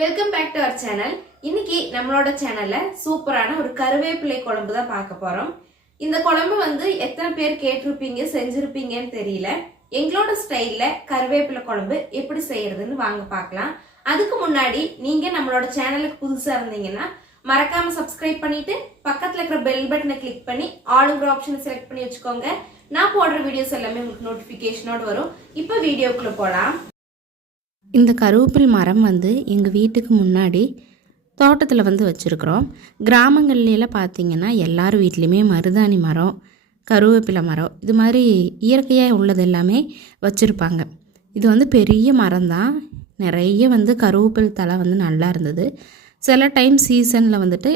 Welcome back to our channel இன்னைக்கு நம்மளோட சேனல்ல சூப்பரான ஒரு கருவேப்பிலை குழம்பு தான் பார்க்க போறோம். இந்த குழம்பு வந்து எத்தனை பேர் கேட்டிருப்பீங்க செஞ்சிருப்பீங்கன்னு தெரியல. எங்களோட ஸ்டைல்ல கருவேப்பிலை குழம்பு எப்படி செய்யறதுன்னு வாங்க பார்க்கலாம். அதுக்கு முன்னாடி நீங்க நம்மளோட சேனலுக்கு புதுசா இருந்தீங்கன்னா மறக்காம சப்ஸ்கிரைப் பண்ணிட்டு பக்கத்துல இருக்கிற பெல் பட்டனை கிளிக் பண்ணி ஆளுங்கிற ஆப்ஷனை செலக்ட் பண்ணி வச்சுக்கோங்க. நான் போடுற வீடியோஸ் எல்லாமே உங்களுக்கு நோட்டிபிகேஷனோட வரும். இப்போ வீடியோக்குள்ள போலாம். இந்த கருவேப்பில் மரம் வந்து எங்கள் வீட்டுக்கு முன்னாடி தோட்டத்தில் வந்து வச்சுருக்குறோம். கிராமங்கள்லாம் பார்த்தீங்கன்னா எல்லார் வீட்லேயுமே மருதாணி மரம் கருவேப்பிலை மரம் இது மாதிரி இயற்கையாக உள்ளது எல்லாமே வச்சுருப்பாங்க. இது வந்து பெரிய மரம் தான் நிறைய வந்து கருவேப்பில் தலை வந்து நல்லா இருந்தது. சில டைம் சீசனில் வந்துட்டு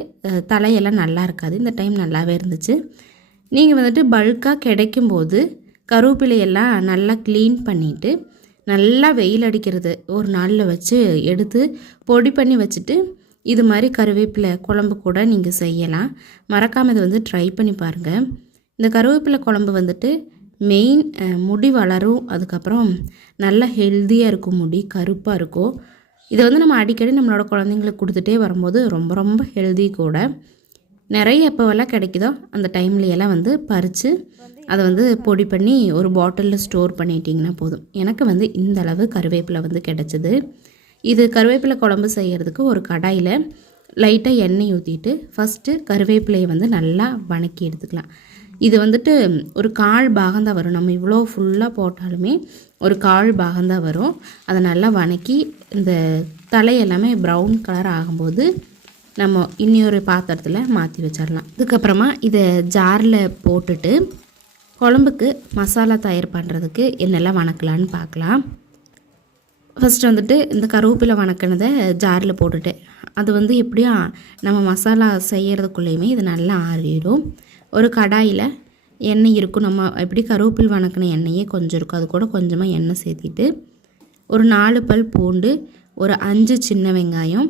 தலையெல்லாம் நல்லா இருக்காது. இந்த டைம் நல்லாவே இருந்துச்சு. நீங்கள் வந்துட்டு பல்காக கிடைக்கும்போது கருவேப்பிலையெல்லாம் நல்லா க்ளீன் பண்ணிவிட்டு நல்லா வெயில் அடிக்கிறது. ஒரு நாளில் வச்சு எடுத்து பொடி பண்ணி வச்சுட்டு இது மாதிரி கருவேப்பிலை குழம்பு கூட நீங்கள் செய்யலாம். மறக்காமல் இதை வந்து ட்ரை பண்ணி பாருங்கள் இந்த கருவேப்பிலை குழம்பு வந்துட்டு மெயின் முடி வளரும். அதுக்கப்புறம் நல்லா ஹெல்த்தியாக இருக்கும் முடி கருப்பாக இருக்கும். இதை வந்து நம்ம அடிக்கடி நம்மளோட குழந்தைங்களுக்கு கொடுத்துட்டே வரும்போது ரொம்ப ரொம்ப ஹெல்தி கூட. நிறைய எப்போவெல்லாம் கிடைக்குதோ அந்த டைம்லையெல்லாம் வந்து பறித்து அதை வந்து பொடி பண்ணி ஒரு பாட்டிலில் ஸ்டோர் பண்ணிட்டீங்கன்னா போதும். எனக்கு வந்து இந்த அளவு கருவேப்பிலை வந்து கிடச்சிது. இது கருவேப்பிலை குழம்பு செய்கிறதுக்கு ஒரு கடாயில் லைட்டாக எண்ணெய் ஊற்றிட்டு ஃபஸ்ட்டு கருவேப்பிலையை வந்து நல்லா வணக்கி எடுத்துக்கலாம். இது வந்துட்டு ஒரு கால் பாகந்தான் வரும். நம்ம இவ்வளோ ஃபுல்லாக போட்டாலுமே ஒரு கால் பாகந்தான் வரும். அதை நல்லா வணக்கி இந்த தலை எல்லாமே ப்ரௌன் கலர் ஆகும்போது நம்ம இன்னொரு பாத்திரத்தில் மாற்றி வச்சிடலாம் இதுக்கப்புறமா இதை ஜாரில் போட்டுட்டு குழம்புக்கு மசாலா தயார் பண்ணுறதுக்கு என்னெல்லாம் வணக்கலான்னு பார்க்கலாம் ஃபஸ்ட்டு வந்துட்டு இந்த கருவேப்பிலை வணக்கினதை ஜாரில் போட்டுட்டு அது வந்து எப்படியும் நம்ம மசாலா செய்கிறதுக்குள்ளேயுமே இது நல்லா ஆறிடும். ஒரு கடாயில் எண்ணெய் இருக்கும் நம்ம எப்படி கருவேப்பில் வணக்கின எண்ணெயே கொஞ்சம் இருக்கும் அது கூட கொஞ்சமாக எண்ணெய் சேர்த்திட்டு ஒரு நாலு பல் பூண்டு ஒரு அஞ்சு சின்ன வெங்காயம்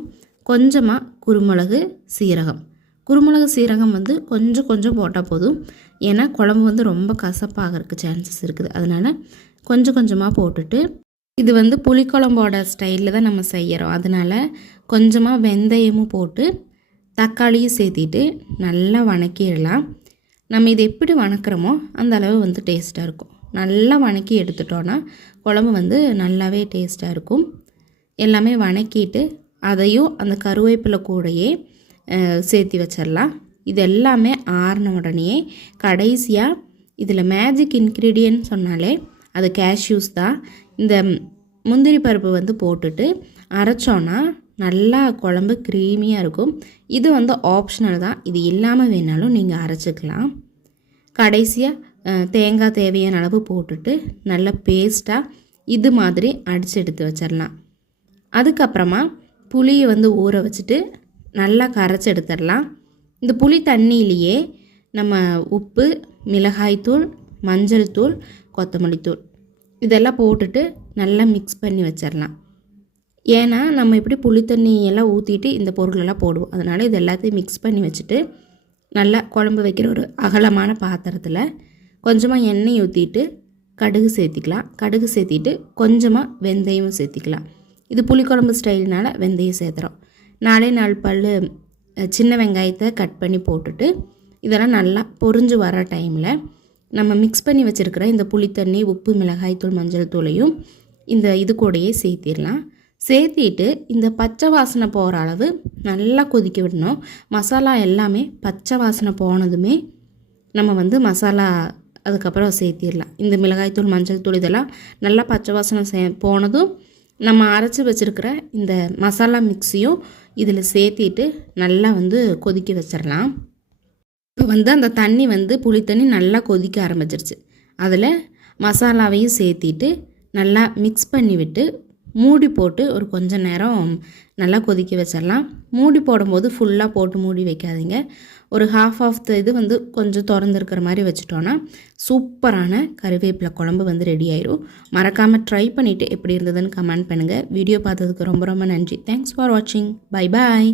கொஞ்சமாக குருமிளகு சீரகம். குருமிளகு சீரகம் வந்து கொஞ்சம் கொஞ்சம் போட்டால் போதும். ஏன்னா குழம்பு வந்து ரொம்ப கசப்பாகிறதுக்கு சான்சஸ் இருக்குது. அதனால் கொஞ்சம் கொஞ்சமாக போட்டுட்டு இது வந்து புளிக்குழம்போட ஸ்டைலில் தான் நம்ம செய்கிறோம் அதனால் கொஞ்சமாக வெந்தயமும் போட்டு தக்காளியும் சேர்த்திட்டு நல்லா வணக்கிடலாம். நம்ம இது எப்படி வணக்கிறோமோ அந்த அளவு வந்து டேஸ்ட்டாக இருக்கும். நல்லா வணக்கி எடுத்துட்டோன்னா குழம்பு வந்து நல்லாவே டேஸ்ட்டாக இருக்கும். எல்லாமே வணக்கிட்டு அதையும் அந்த கருவேப்பிலை கூடையே சேர்த்து வச்சிடலாம் இது எல்லாமே ஆறின உடனே கடைசியாக இதில் மேஜிக் இன்க்ரீடியன்ட் சொன்னாலே அது கேஷ்யூஸ் தான். இந்த முந்திரி பருப்பு வந்து போட்டுட்டு அரைச்சோன்னா நல்லா குழம்பு க்ரீமியாக இருக்கும். இது வந்து ஆப்ஷனல் தான். இது இல்லாமல் வேணாலும் நீங்கள் அரைச்சிக்கலாம். கடைசியாக தேங்காய் தேவையான அளவு போட்டுட்டு நல்லா பேஸ்ட்டாக இது மாதிரி அடித்து எடுத்து வச்சிடலாம் அதுக்கப்புறமா புளியை வந்து ஊற வச்சுட்டு நல்லா கரைச்சி எடுத்துடலாம் இந்த புளி தண்ணியிலேயே நம்ம உப்பு மிளகாய்த்தூள் மஞ்சள் தூள் கொத்தமல்லி தூள் இதெல்லாம் போட்டுட்டு நல்லா மிக்ஸ் பண்ணி வச்சிடலாம். ஏன்னா நம்ம இப்படி புளி தண்ணியெல்லாம் ஊற்றிட்டு இந்த பொருளெல்லாம் போடுவோம். அதனால் இது எல்லாத்தையும் மிக்ஸ் பண்ணி வச்சுட்டு நல்லா குழம்பு வைக்கிற ஒரு அகலமான பாத்திரத்தில் கொஞ்சமாக எண்ணெய் ஊற்றிட்டு கடுகு சேர்த்திக்கலாம். கடுகு சேர்த்திட்டு கொஞ்சமாக வெந்தயமும் சேர்த்திக்கலாம். இது புளிக்குழம்பு ஸ்டைல்னால் வெந்தயம் சேர்த்துறோம். நாலே நாலு பல் சின்ன வெங்காயத்தை கட் பண்ணி போட்டுட்டு இதெல்லாம் நல்லா பொரிஞ்சு வர டைமில் நம்ம மிக்ஸ் பண்ணி வச்சுருக்கிற இந்த புளித்தண்ணி உப்பு மிளகாய் தூள் மஞ்சள் தூளையும் இந்த இது கூடயே சேர்த்திடலாம். சேர்த்திட்டு இந்த பச்சை வாசனை போகிற அளவு நல்லா கொதிக்க விடணும். மசாலா எல்லாமே பச்சை வாசனை போனதுமே நம்ம வந்து மசாலா அதுக்கப்புறம் சேர்த்திடலாம். இந்த மிளகாய்த்தூள் மஞ்சள் தூள் இதெல்லாம் நல்லா பச்சை வாசனை சே போனதும் நம்ம அரைச்சி வச்சுருக்கிற இந்த மசாலா மிக்ஸியும் இதில் சேர்த்திட்டு நல்லா வந்து கொதிக்க வச்சிடலாம் இப்போ வந்து அந்த தண்ணி வந்து புளி தண்ணி நல்லா கொதிக்க ஆரம்பிச்சிருச்சு. அதில் மசாலாவையும் சேர்த்திட்டு நல்லா மிக்ஸ் பண்ணி விட்டு மூடி போட்டு ஒரு கொஞ்ச நேரம் நல்லா கொதிக்க வச்சிடலாம். மூடி போடும்போது ஃபுல்லாக போட்டு மூடி வைக்காதீங்க. ஒரு ஹாஃப் ஆஃப் த இது வந்து கொஞ்சம் திறந்துருக்கிற மாதிரி வச்சுட்டோன்னா சூப்பரான கருவேப்பிலை குழம்பு வந்து ரெடி ஆயிரும். மறக்காமல் ட்ரை பண்ணிவிட்டு எப்படி இருந்ததுன்னு கமெண்ட் பண்ணுங்கள் வீடியோ பார்த்ததுக்கு ரொம்ப ரொம்ப நன்றி. தேங்க்ஸ் ஃபார் வாட்சிங் பை பாய்